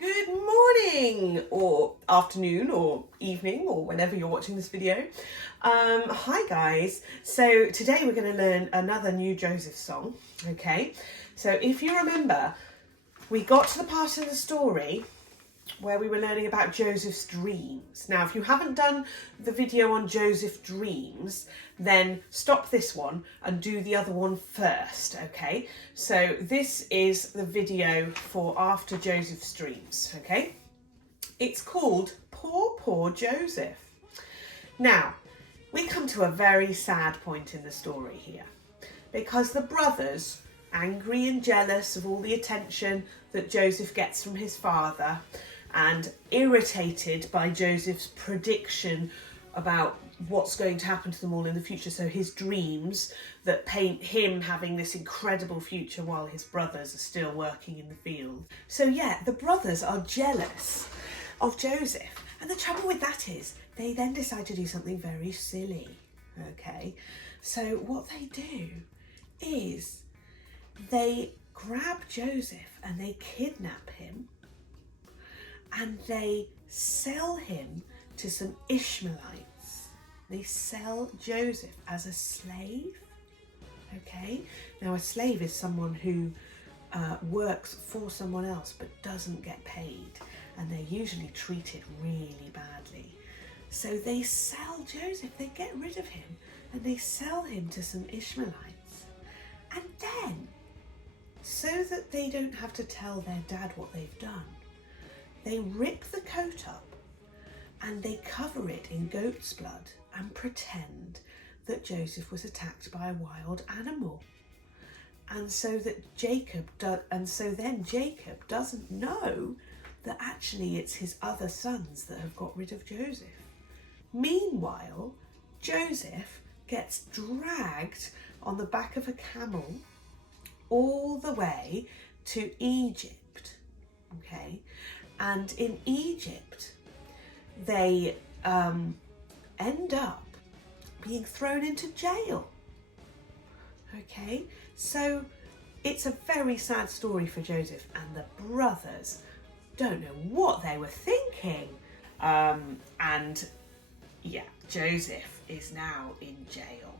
Good morning or afternoon or evening or whenever you're watching this video. Hi guys, so today we're going to learn another new Joseph song, okay? So if you remember, we got to the part of the story where we were learning about Joseph's dreams. Now, if you haven't done the video on Joseph's dreams, then stop this one and do the other one first, okay? So this is the video for after Joseph's dreams, okay? It's called Poor, Poor Joseph. Now, we come to a very sad point in the story here because the brothers, angry and jealous of all the attention that Joseph gets from his father, and irritated by Joseph's prediction about what's going to happen to them all in the future. So his dreams that paint him having this incredible future while his brothers are still working in the field. So yeah, the brothers are jealous of Joseph. And the trouble with that is they then decide to do something very silly, okay? So what they do is they grab Joseph and they kidnap him, and they sell him to some Ishmaelites. They sell Joseph as a slave, okay? Now, a slave is someone who works for someone else but doesn't get paid, and they're usually treated really badly. So they sell Joseph, they get rid of him, and they sell him to some Ishmaelites. And then, so that they don't have to tell their dad what they've done, they rip the coat up and they cover it in goat's blood and pretend that Joseph was attacked by a wild animal. And so then Jacob doesn't know that actually it's his other sons that have got rid of Joseph. Meanwhile, Joseph gets dragged on the back of a camel all the way to Egypt, okay? And in Egypt, they end up being thrown into jail. Okay, so it's a very sad story for Joseph, and the brothers don't know what they were thinking. And yeah, Joseph is now in jail.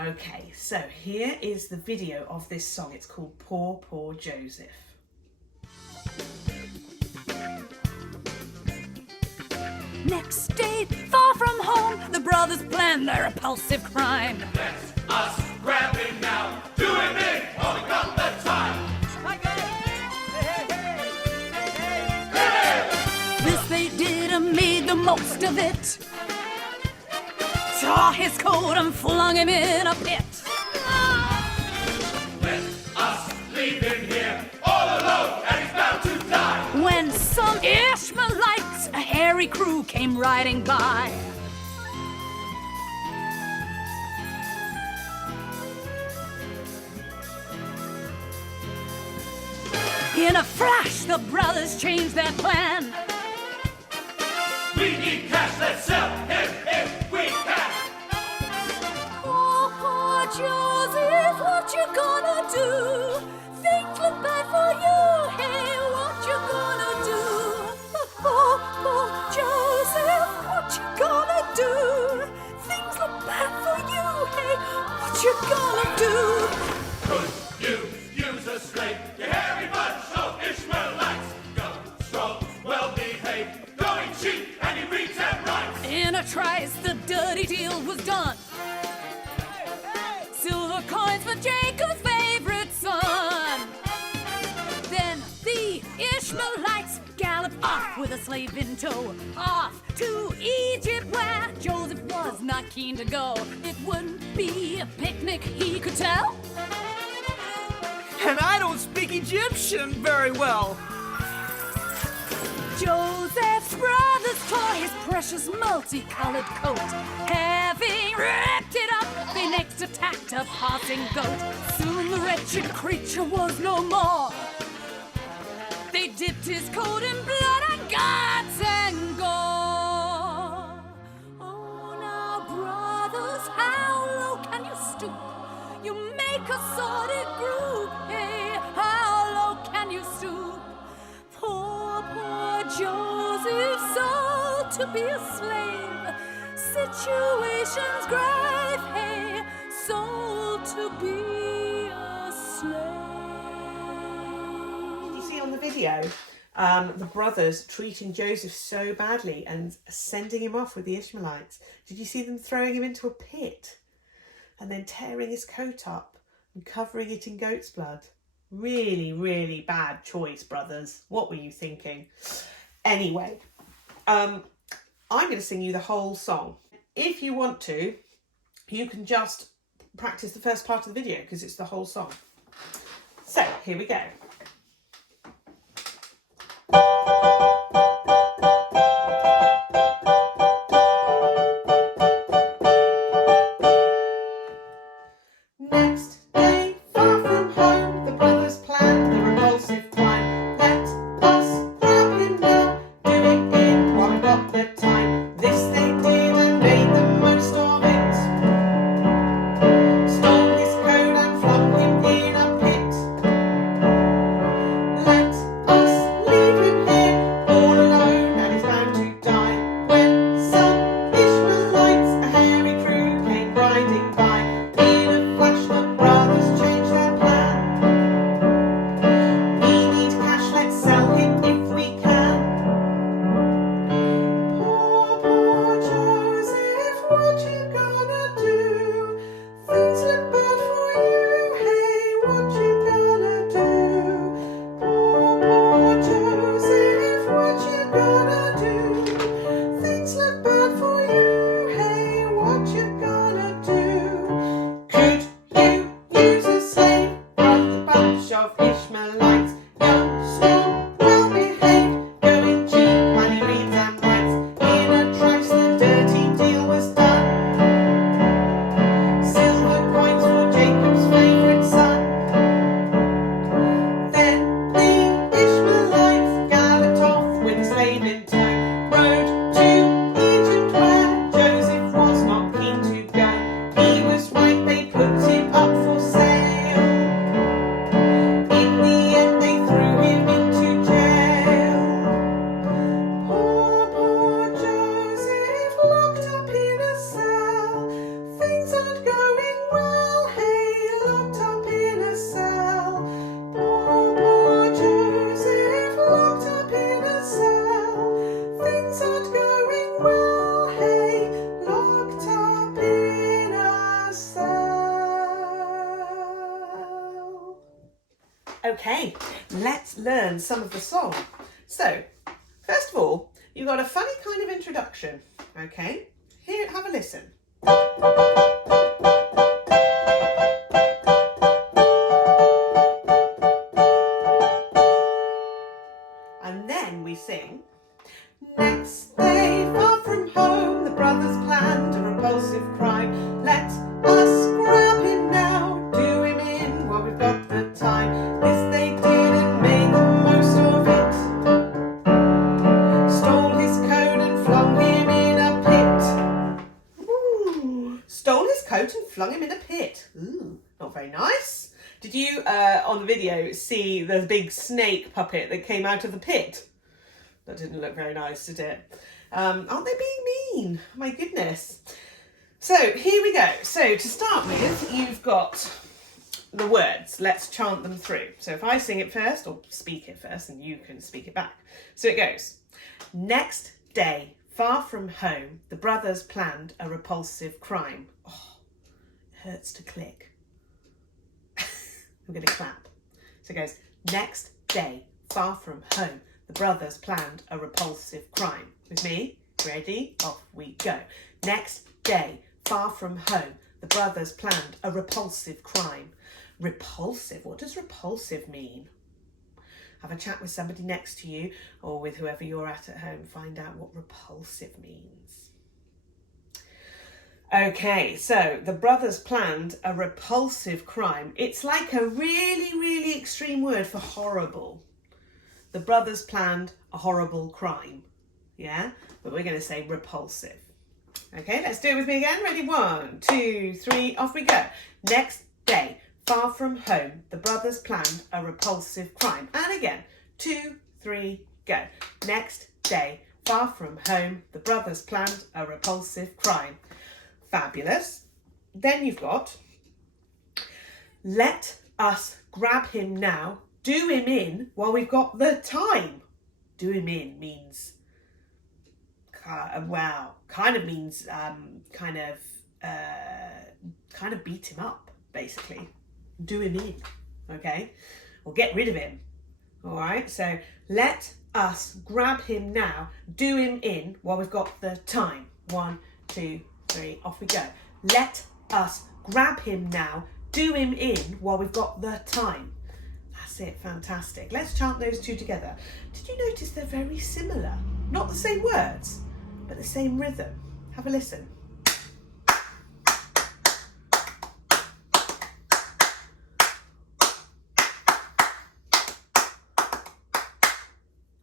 Okay, so here is the video of this song. It's called Poor, Poor Joseph. Next day, far from home, the brothers plan their repulsive crime. Let us grab him now, do him in, while we got the time. This they did and made the most of it. Tore his coat and flung him in a pit. Let us leave him here, all alone, and he's bound to die. When some Ishmaelites, a hairy crew, came riding by. In a flash, the brothers changed their plan. We need cash, let's sell him if we can. Oh, poor Joseph, what you gonna do? Things look bad for you, hey, what you gonna do? Oh, poor Joseph, what you gonna do? Things look bad for you, hey, what you gonna do? Could you use a slave? You hairy bunch of Ishmaelites. Young, strong, well-behaved, going cheap, and he reads and writes. In a trice, the dirty deal was done. Silver coins for Jacob's favorite son. Then the Ishmaelites galloped off with a slave in tow, off to Egypt where Joseph was not keen to go. It wouldn't be a picnic, he could tell. And I don't speak Egyptian very well. Joseph's brothers tore his precious multicolored coat. Having ripped it up, they next attacked a passing goat. Soon the wretched creature was no more. They dipped his coat in blood and guts and gore. Oh, now, brothers, how low can you stoop? You make a sordid group. Hey, how low can you stoop? Poor to be a slave. Situation's grave, hey, sold to be a slave. You see on the video, the brothers treating Joseph so badly and sending him off with the Ishmaelites. Did you see them throwing him into a pit and then tearing his coat up and covering it in goat's blood? Really, really bad choice, brothers. What were you thinking? Anyway, I'm going to sing you the whole song. If you want to, you can just practice the first part of the video because it's the whole song. So, here we go. Next day, far from home, the brothers planned a repulsive crime. Let us grab him now, do it in while we've got the time. This they did and made the most of it. Stole his coat and flung him in a pit. Let us leave him here, all alone, and he's bound to die. When some Ishmaelites, a hairy crew, came riding by, in a flash the brothers changed their plan. We need cash, let's sell him if we can. Poor Joseph, what you gonna do? Things look bad for you, hey, what you gonna do? Poor Joseph, what you gonna do? Things look bad for you, hey, what you gonna do? Could you use a slave from the bunch of Ishmaelites? Young, strong, well behaved, going cheap when he reads and writes. In a trice the dirty deal was done. Silver coins for Jacob's favourite son. Then the Ishmaelites galloped off with the slave in tow. Rode to Egypt where Joseph was not keen to go. He was right, they put him up for sale. In the end they threw him into jail. Poor Joseph, locked up in a cell. Things aren't going well, hey, locked up in a cell. Poor Joseph, locked up in a cell. Things aren't going well, hey, locked up in a cell. Okay, let's learn some of the song. So, first of all, you've got a funny kind of introduction. Okay, here, have a listen. And then we sing. Next day, far from home, the brothers planned a repulsive crime. Let us grab him now, do him in while we've got the time. This they did and made the most of it. Stole his coat and flung him in a pit. Ooh, stole his coat and flung him in a pit. Ooh, not very nice. Did you, on the video, see the big snake puppet that came out of the pit? That didn't look very nice, did it? Aren't they being mean? My goodness. So, here we go. So, to start with, you've got the words. Let's chant them through. So, if I sing it first, or speak it first, and you can speak it back. So, it goes. Next day, far from home, the brothers planned a repulsive crime. Oh, it hurts to click. I'm going to clap. So, it goes. Next day, far from home, the brothers planned a repulsive crime. With me? Ready? Off we go. Next day, far from home, the brothers planned a repulsive crime. Repulsive? What does repulsive mean? Have a chat with somebody next to you or with whoever you're at home. Find out what repulsive means. Okay, so the brothers planned a repulsive crime. It's like a really, really extreme word for horrible. The brothers planned a horrible crime, yeah? But we're going to say repulsive. Okay, let's do it with me again. Ready? 1, 2, 3, off we go. Next day, far from home, the brothers planned a repulsive crime. And again, 2, 3, go. Next day, far from home, the brothers planned a repulsive crime. Fabulous. Then you've got, let us grab him now, do him in while we've got the time. Do him in means, kind of beat him up, basically. Do him in, okay? Or get rid of him, all right? So let us grab him now, do him in while we've got the time. 1, 2, 3, off we go. Let us grab him now, do him in while we've got the time. That's it, fantastic. Let's chant those two together. Did you notice they're very similar? Not the same words, but the same rhythm. Have a listen.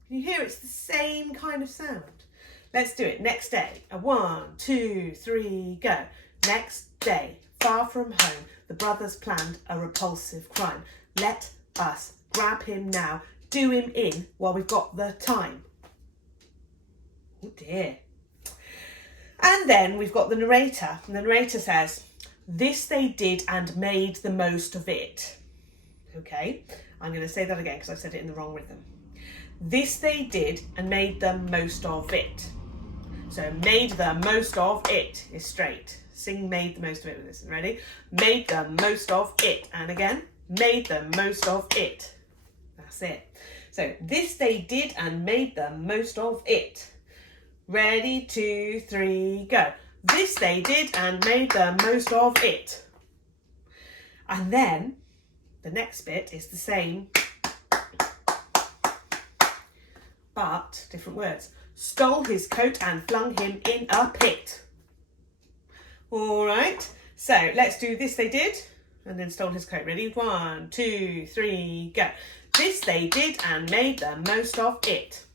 Can you hear it's the same kind of sound? Let's do it. Next day. 1, 2, 3, go. Next day, far from home, the brothers planned a repulsive crime. Let us grab him now, do him in while we've got the time. Oh dear. And then we've got the narrator. And the narrator says, this they did and made the most of it. Okay, I'm going to say that again because I said it in the wrong rhythm. This they did and made the most of it. So made the most of it is straight. Sing made the most of it with this. Ready? Made the most of it. And again, made the most of it. That's it. So this they did and made the most of it. Ready, 2, 3, go. This they did and made the most of it. And then the next bit is the same, but different words. Stole his coat and flung him in a pit. All right, so let's do this they did and then stole his coat. Ready? 1, 2, 3, go. This they did and made the most of it.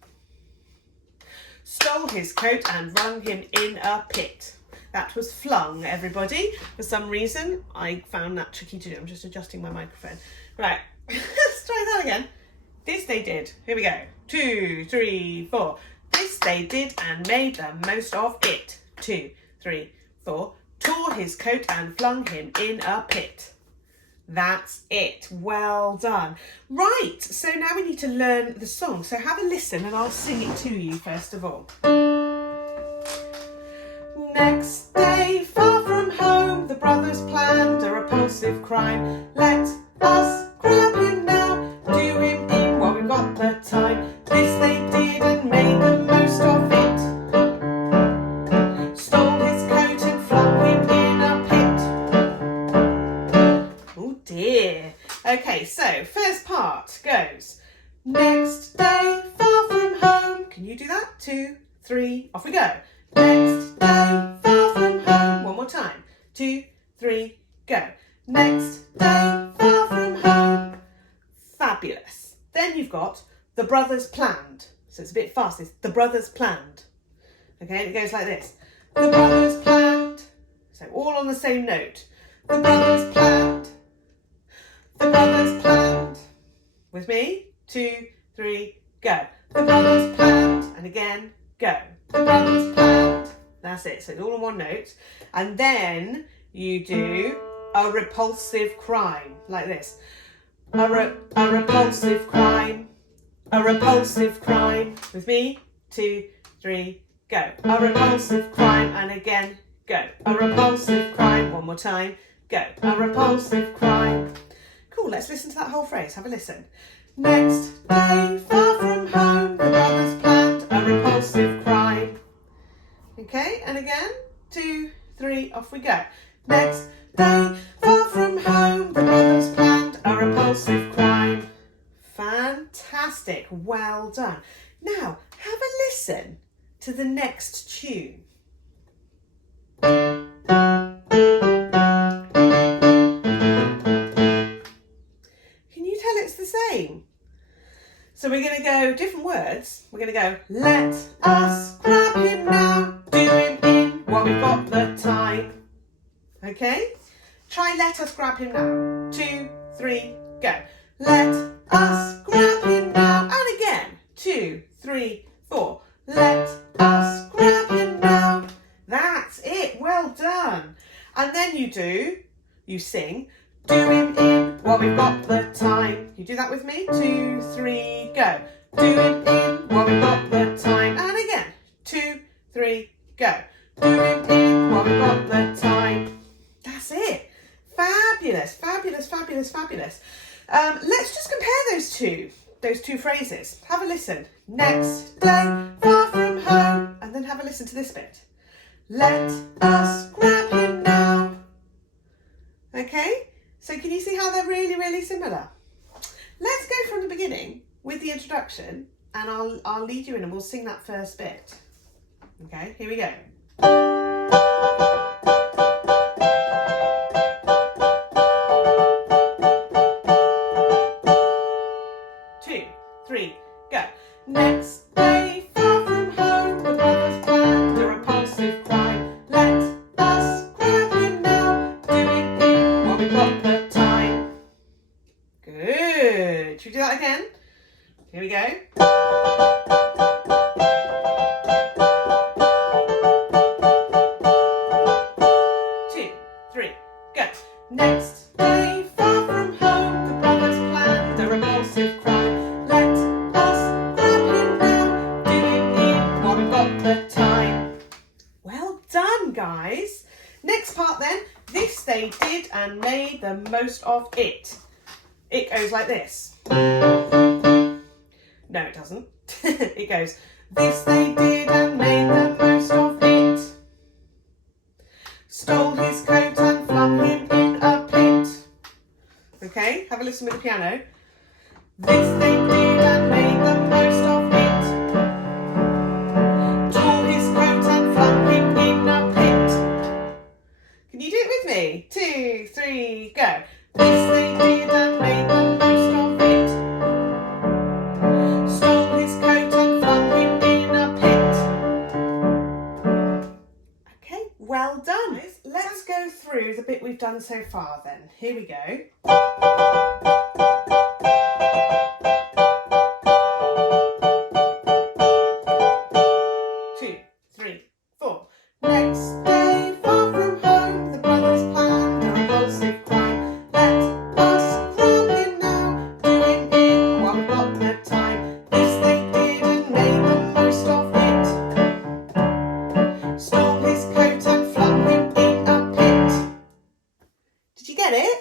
Stole his coat and flung him in a pit. That was flung, everybody. For some reason, I found that tricky to do. I'm just adjusting my microphone. Right, let's try that again. This they did. Here we go. 2, 3, 4. This they did and made the most of it. 2, 3, 4. Tore his coat and flung him in a pit. That's it. Well done. Right, so now we need to learn the song. So have a listen and I'll sing it to you first of all. Next day, far from home, the brothers planned a repulsive crime. Let us grab him now, do him in while we've got the time. This they did and made the most of it. Stole his coat and flung him in a pit. Oh dear. Okay, so first part goes. Next day, far from home. Can you do that? 2, 3, off we go. Next day, far from home. One more time. 2, 3, go. Next day, far from home. Fabulous. Then you've got the brothers planned. So it's a bit fast. It's the brothers planned. Okay, it goes like this. The brothers planned. So all on the same note. The brothers planned. The brothers planned. With me? 2, 3, go. The brothers planned. And again, go. The brothers planned. That's it. So it's all on one note. And then you do a repulsive crime. Like this. A repulsive crime. A repulsive crime. With me? 2, 3, go. A repulsive crime. And again, go. A repulsive crime. One more time. Go. A repulsive crime. Cool. Let's listen to that whole phrase. Have a listen. Next day, far from home, the brothers planned a repulsive crime. Okay, and again, 2, 3, off we go. Next day, far from home, the brothers planned a repulsive crime. Fantastic, well done. Now, have a listen to the next tune. Can you tell it's the same? So we're going to go different words. We're going to go, let us grab him now, do him in while we've got the time. Okay? Try let us grab him now. 2, 3, go. Let us grab him now. And again, 2, 3, 4. Let you sing, doing in while we've got the time. You do that with me? 2, 3, go. Doing in while we've got the time. And again, 2, 3, go. Doing in while we've got the time. That's it. Fabulous, fabulous, fabulous, fabulous. Let's just compare those two phrases. Have a listen. Next day, far from home. And then have a listen to this bit. Let us grab him now. Okay, so can you see how they're really, really similar? Let's go from the beginning with the introduction, and I'll lead you in and we'll sing that first bit. Okay, here we go. 2, 3, go. Next day, far from home, the brothers planned a repulsive crime. Let us grab him now, doing in while we've got the time. Good. Should we do that again? Here we go. 2, 3, go. Next day, far from home, the brothers planned a repulsive crime. Let us grab him now, doing in while we've got the time. Well done, guys. Next part then. This they did and made the most of it. It goes like this. No, it doesn't. It goes, this they did and made the most of it. Stole his coat and flung him in a pit. Okay, have a listen with the piano. This they did and made the most of it. Tore his coat and flung him in a pit. Can you do it with me? 2, 3, go. This they did and made the most of it. Stole his coat and flung him in a pit. Okay, well done. Let's go through the bit we've done so far then. Here we go. 2, 3, 4. Next day, far from home, the brothers planned a repulsive crime. Let us grab him now, doing in while we've got the time. This they did and made the most of it. Stole his coat and flung him in a pit. Did you get it?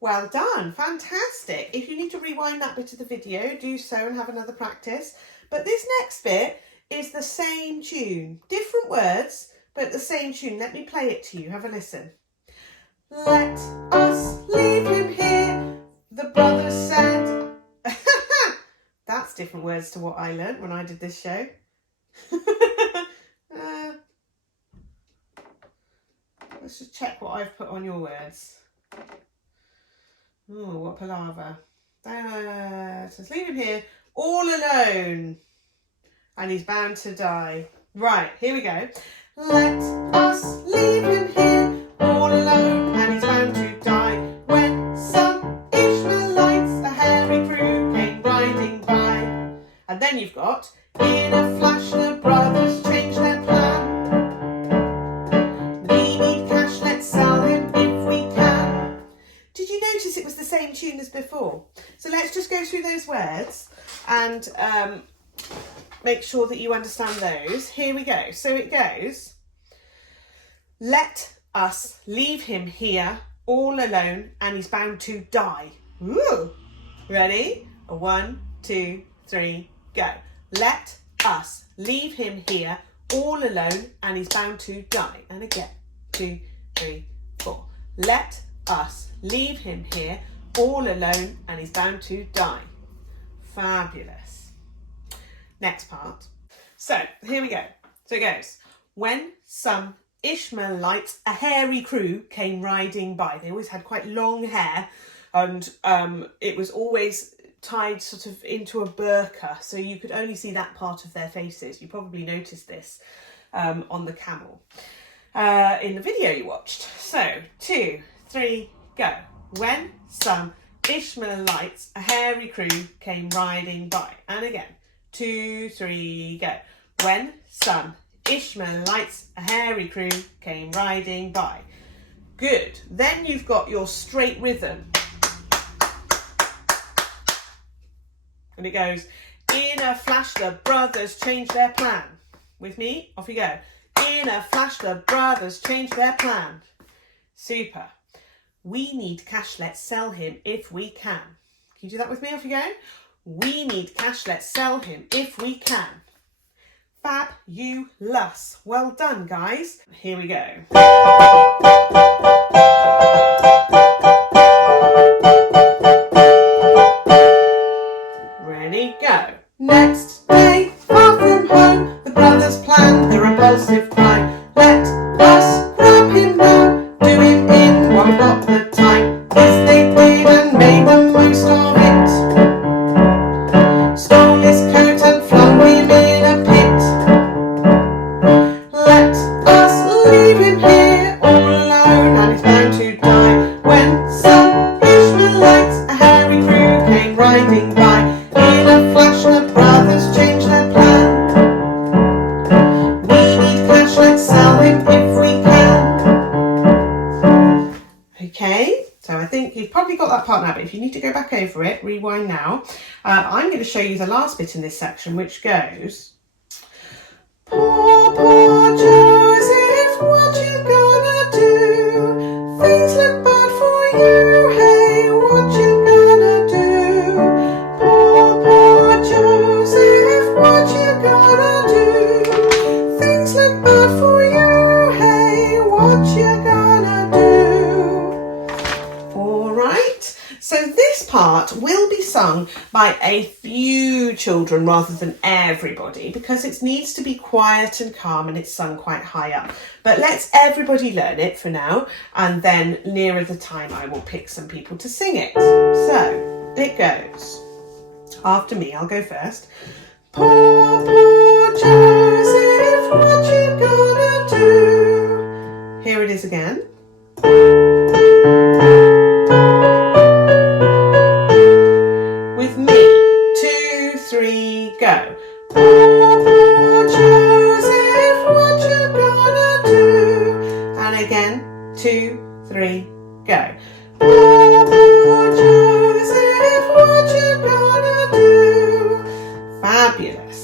Well done, fantastic. If you need to rewind that bit of the video, do so and have another practice. But this next bit is the same tune. Different words, but the same tune. Let me play it to you. Have a listen. Let us leave him here, the brothers said. That's different words to what I learnt when I did this show. Let's just check what I've put on your words. Oh, what palaver. Let's leave him here all alone. And he's bound to die. Right, here we go. Let us leave him here all alone, and he's bound to die. When some Ishmaelites, a hairy crew, came riding by. And then you've got, in a flash the brothers changed their plan. We need cash, let's sell him if we can. Did you notice it was the same tune as before? So let's just go through those words and make sure that you understand those. Here we go. So it goes, let us leave him here all alone, and he's bound to die. Ooh. Ready? 1, 2, 3, go. Let us leave him here all alone, and he's bound to die. And again, 2, 3, 4. Let us leave him here all alone, and he's bound to die. Fabulous. Next part. So here we go. So it goes, when some Ishmaelites, a hairy crew, came riding by. They always had quite long hair, and it was always tied sort of into a burqa, so you could only see that part of their faces. You probably noticed this on the camel in the video you watched. So 2, 3, go. When some Ishmaelites, a hairy crew, came riding by. And again, 2, 3, go. When some Ishmaelites, a hairy crew, came riding by. Good. Then you've got your straight rhythm. And it goes, in a flash the brothers changed their plan. With me? Off you go. In a flash the brothers changed their plan. Super. We need cash, let's sell him if we can. Can you do that with me? Off you go. We need cash, let's sell him if we can. Fabulous. Well done, guys. Here we go. Ready, go. Next day, far from home, the brothers planned the repulsive crime. Let us grab him now, do him in one fortnight time. This they did and made the most of it. Stole his coat and flung him in a pit. Let us leave him here all alone, and he's bound to die. When some Ishmaelites, a hairy crew, came riding by, in a flash the brothers changed their plan. We need cash, let's sell him if we can. Okay, so I think you've probably got that part now, but if you need to go back over it, rewind now. I'm going to show you the last bit in this section, which goes, poor, poor Joseph, what you gonna do? Things look bad for you, hey, what you gonna do? Poor, poor Joseph, what you gonna do? Things look bad for you, hey, what you gonna do? Alright, so this part will be sung by a few children rather than everybody because it needs to be quiet and calm and it's sung quite high up. But let's everybody learn it for now, and then nearer the time I will pick some people to sing it. So it goes. After me, I'll go first. Poor, poor Joseph, what you gonna do? Here it is again. With me, 2, 3, go. Poor, poor Joseph, what you gonna do? And again, 2, 3, go. Poor, poor Joseph, what you gonna do? Fabulous.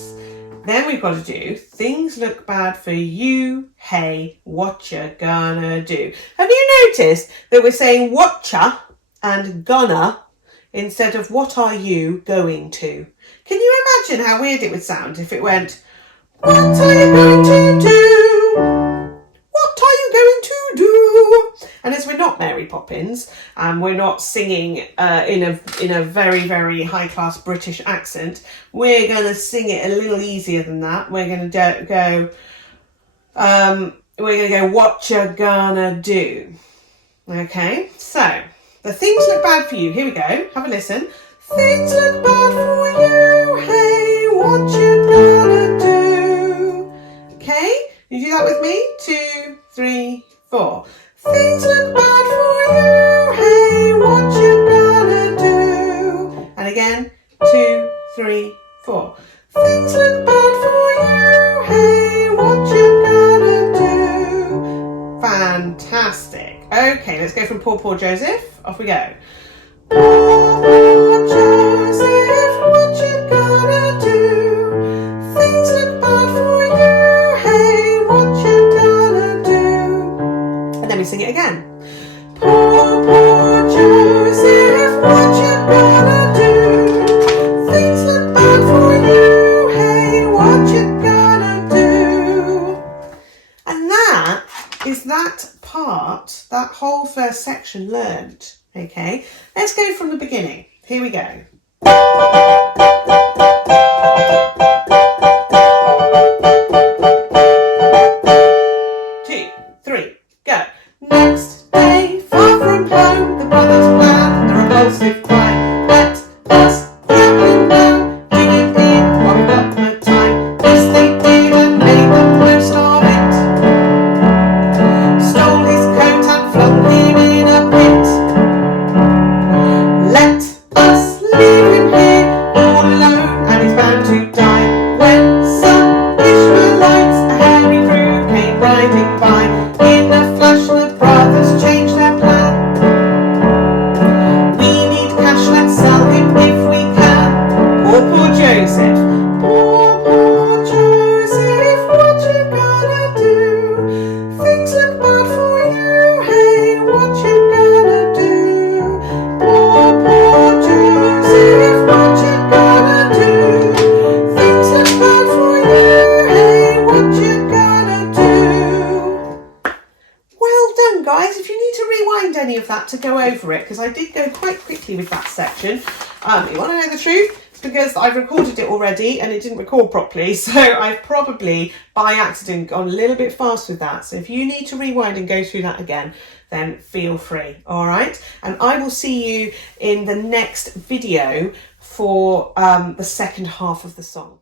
Then we've got to do things look bad for you, hey, what you gonna do? Have you noticed that we're saying whatcha and gonna instead of what are you going to? Can you imagine how weird it would sound if it went, what are you going to do? What are you going to do? And as we're not Mary Poppins and we're not singing in a very, very high class British accent, we're going to sing it a little easier than that. We're going to go, what you gonna do? Okay, so the things look bad for you. Here we go. Have a listen. Things look bad for you. Hey, what you gonna do? Okay, you do that with me. 2, 3, 4. Things look bad for you. Hey, what you gonna do? And again, 2, 3, 4. Things look bad for you. Hey, what you gonna do? Fantastic. Okay, let's go from Poor, Poor Joseph. Off we go. Poor, poor Joseph, what you gonna do? Things look bad for you. Hey, what you gonna do? And then we sing it again. Poor, poor Joseph, what you gonna do? Things look bad for you. Hey, what you gonna do? And that is that part, that whole first section learned. Okay, let's go from the beginning. Here we go. 2, 3, go. Next day, far from home, the brothers planned the repulsive crime. Let us grab him now, do it in one fortnight time. This they did and made the most of it. Stole his coat and flung him in a pit. Let us leave him here all alone, and he's bound to die. When some Ishmaelites, a hairy crew, came riding by, in a flash the brothers changed Joseph. Poor, poor Joseph, what you gonna do? Things look bad for you, hey, what you gonna do? Poor, poor Joseph, what you gonna do? Things look bad for you, hey, what you gonna do? Well done, guys. If you need to rewind any of that to go over it, because I did go quite quickly with that section, you want to know the truth? It's because I've recorded it already and it didn't record properly, so I've probably by accident gone a little bit fast with that. So if you need to rewind and go through that again, then feel free. All right, and I will see you in the next video for the second half of the song.